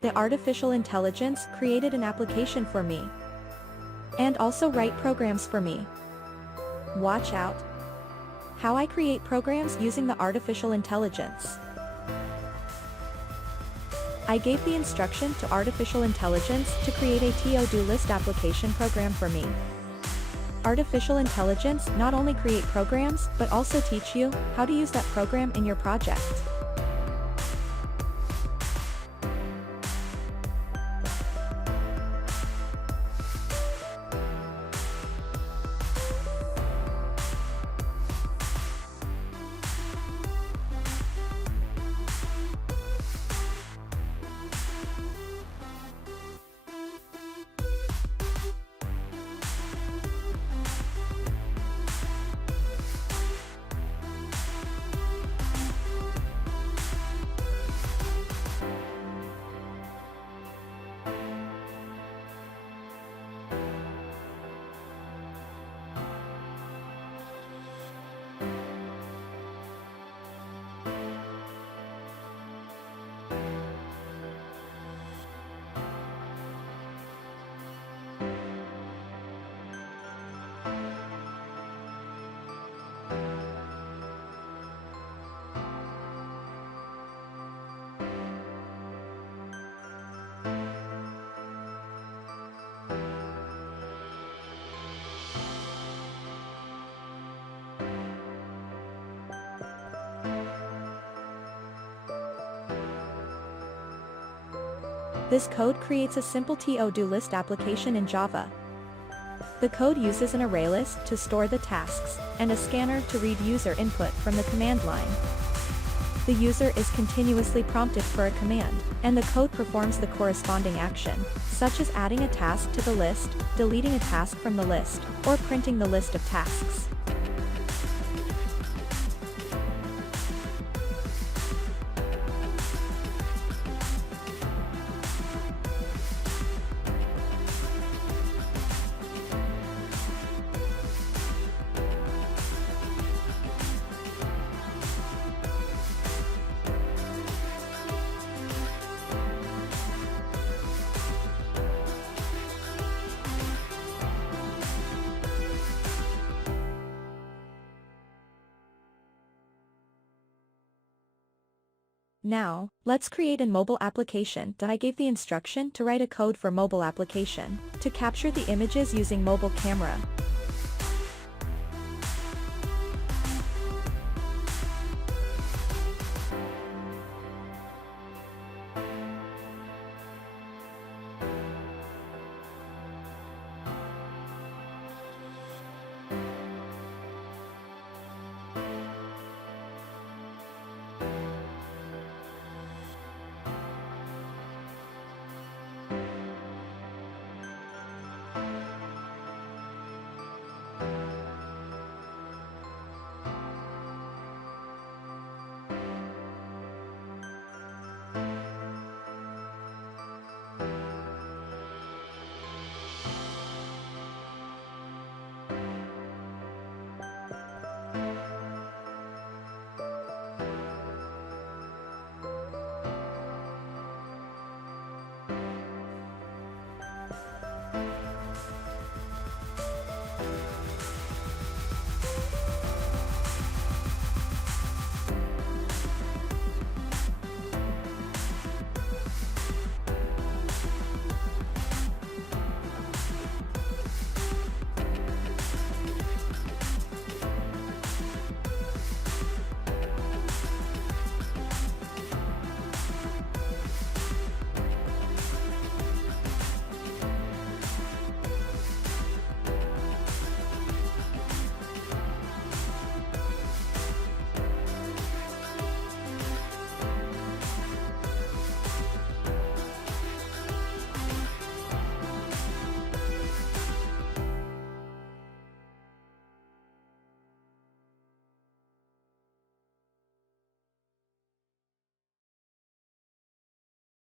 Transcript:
The artificial intelligence created an application for me. And also write programs for me. Watch out. How I create programs using the artificial intelligence. I gave the instruction to artificial intelligence to create a to-do list application program for me. Artificial intelligence not only create programs but also teach you how to use that program in your project. This code creates a simple to-do list application in Java. The code uses an array list to store the tasks, and a scanner to read user input from the command line. The user is continuously prompted for a command, and the code performs the corresponding action, such as adding a task to the list, deleting a task from the list, or printing the list of tasks. Now, let's create a mobile application that I gave the instruction to write a code for mobile application, to capture the images using mobile camera.